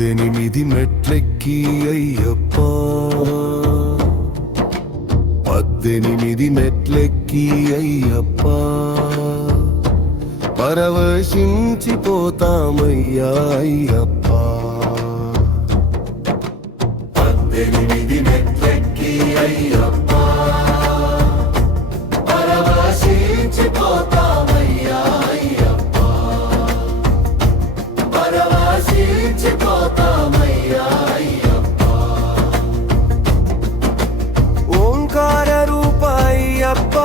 18 మెట్లెక్కి అయ్యప్ప 18 మెట్లెక్కి అయ్యప్ప పరవశించిపోతామయ్యా అయ్యప్ప 18 మెట్లెక్కి అయ్యప్ప పరవశించిపోతామయ్యా అయ్యప్ప పరవశించిపోతామయ్యా అయ్యప్ప ఓంకార రూప అయ్యప్ప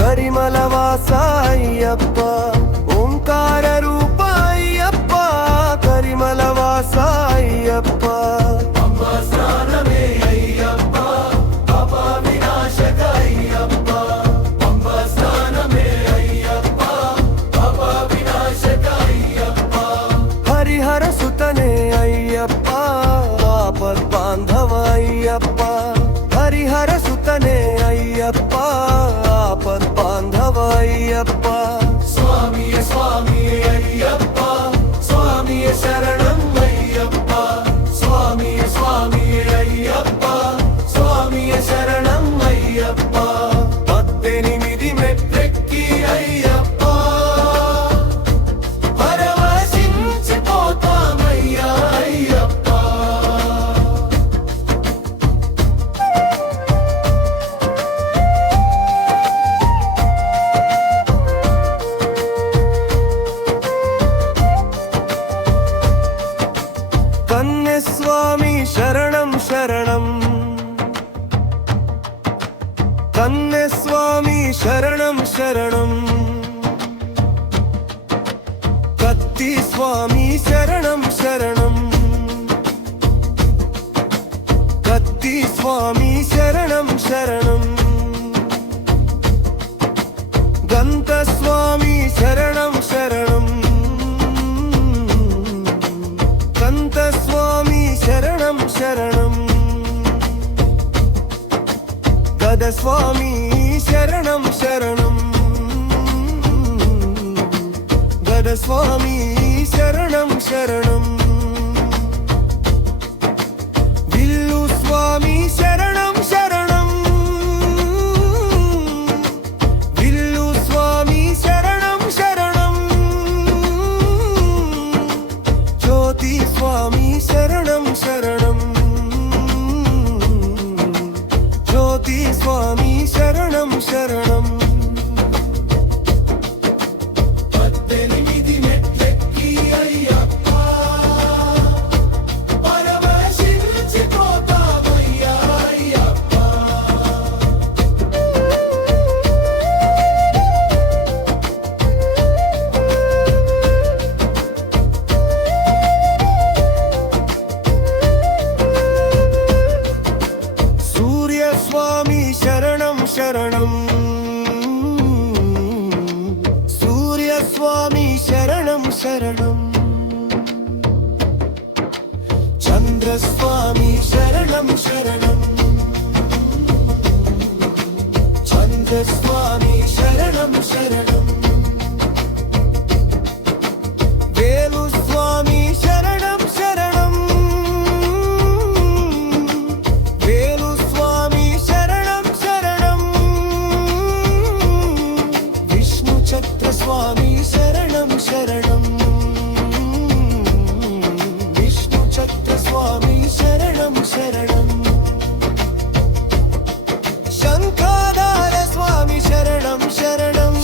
కరిమల వాస అయ్యప్ప ఓంకార రూప అయ్యప్ప కరిమల వాస అయ్యప్ప పంబా స్నానమే అయ్యప్ప పాప వినాశక అయ్యప్ప పంబా స్నానమే అయ్యప్ప పాప వినాశక అయ్యప్ప హరిహర సుతనే అయ్యప్ప ఆపద్ బాంధవ అయ్యప్ప హరిహర సుతనే అయ్యప్ప ఆపద్ బాంధవ అయ్యప్ప స్వామియే స్వామియే అయ్యప్ప స్వామియే శరణం అయ్యప్ప స్వామియే స్వామియే అయ్యప్ప స్వామియే శరణం అయ్యప్ప 18 మెట్లెక్కి అయ్యప్ప పరవశించిపోతామయ్యా అయ్యప్ప కన్యస్వామి శరణం శరణం కన్యస్వామి శరణం శరణం కత్తి స్వామి శరణం శరణం కత్తి స్వామి శరణం శరణం గంత స్వామి శరణం శరణం గంత స్వామి శరణం శరణం గద స్వామి శరణం శరణం గద స్వామి శరణం శరణం విల్లు స్వామి శరణం శరణం విల్లు స్వామి శరణం శరణం జ్యోతి స్వామి శరణం శరణం జ్యోతి స్వామి శరణం శరణం 18 మెట్లెక్కి అయ్యప్ప పరవశించిపోతామయ్యా అయ్యప్ప సూర్య స్వామి శరణం శరణం సూర్య స్వామి శరణం శరణం చంద్ర స్వామి శరణం శరణం చంద్ర స్వామి శరణం శరణం వేలు స్వామి శరణం శరణం వేలు స్వామి శరణం శరణం విష్ణు చక్ర స్వామి శరణం శరణం విష్ణు చక్ర స్వామి శరణం శరణం శంఖాధార స్వామి శరణం శరణం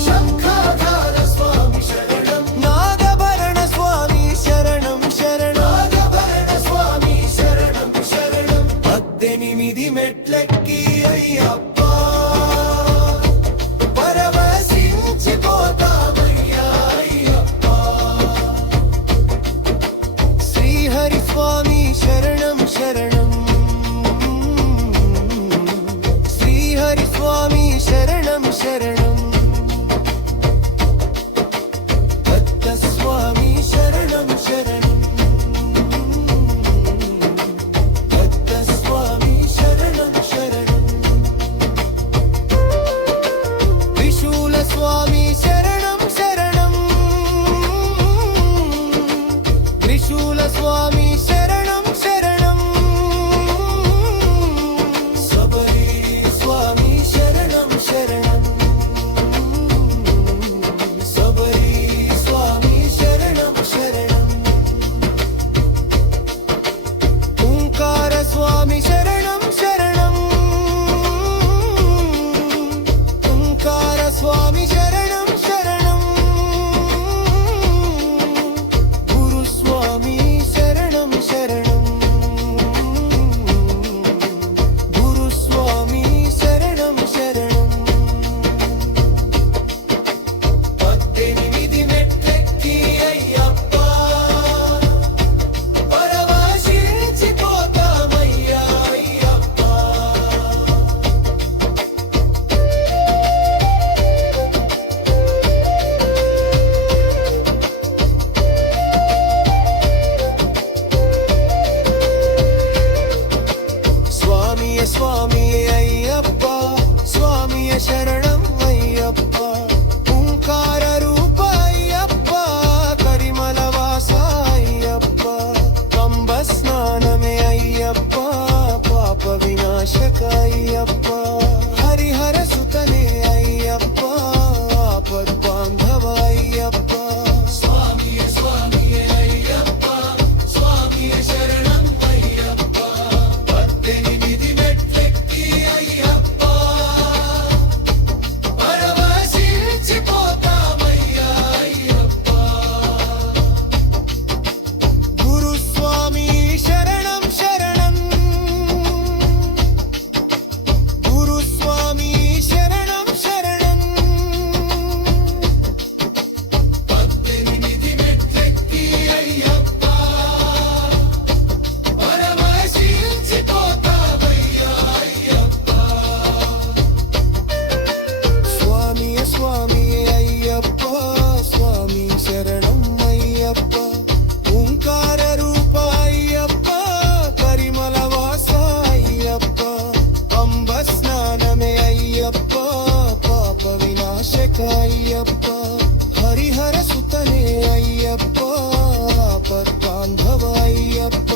స్వామి శరణం శరణం గురు స్వామి శరణం శరణం గురు స్వామి శరణం శరణం 18 మెట్లెక్కి అయ్యప్ప పరవశించిపోతామయ్యా అయ్యప్ప స్వామియే స్వామియే అయ్యప్ప స్వామియే శరణం అయ్యప్ప ఓంకార రూప అయ్యప్ప కరిమల వాస అయ్యప్ప పంబ స్నానమే అయ్యప్ప పాప వినాశక అయ్యప్ప హరిహర సుతనే అయ్యప్ప ఆపద్ బాంధవ అయ్యప్ప స్వామియే స్వామియే అయ్యప్ప స్వామియే శరణం అయ్యప్ప 18 మెట్లెక్కి అయ్యప్ప పరవశించిపోతామయ్యా అయ్యప్ప గురు స్వామి శరణం శరణం గురు స్వామి శరణం శరణం 18 మెట్లెక్కి అయ్యప్ప పరవశించిపోతామయ్యా అయ్యప్ప స్వామియే స్వామియే అయ్యప్ప స్వామి శరణం అయ్యప్ప ఓంకార రూప అయ్యప్ప కరిమల వాస అయ్యప్ప పంబ స్నానమే అయ్యప్ప పాప వినాశక అయ్యప్ప హరిహర సుతనే అయ్యప్ప ఆపద్ బాంధవ అయ్యప్ప